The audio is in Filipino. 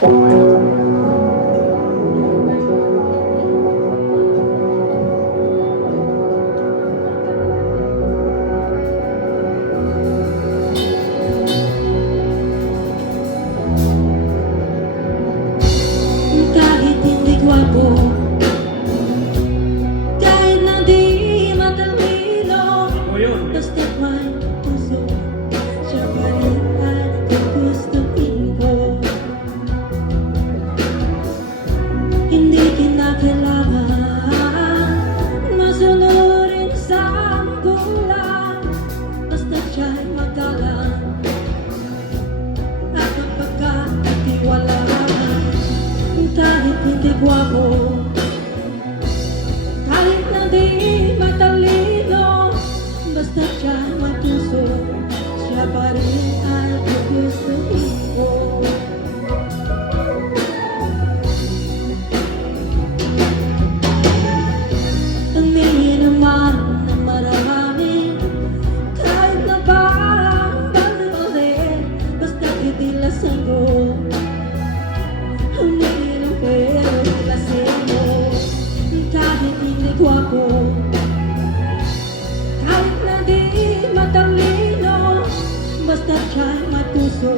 Kahit hindi gwapo, kahit na di matalino, basta't may puso, siya pa rin ang gugustuhin ko. Hindi kinakailangan masunurin sa magulang, basta't siya'y magalang at mapagkakatiwalaan. Kahit hindi gwapo, kahit na di matalino, basta siya'y may puso, siya pa rin ay gugustuhin ko. Tumingin naman na marami, kahit na ba bali, basta hindi lasang ko. Kahit hindi gwapo, kahit na di matalino, basta siya'y may puso,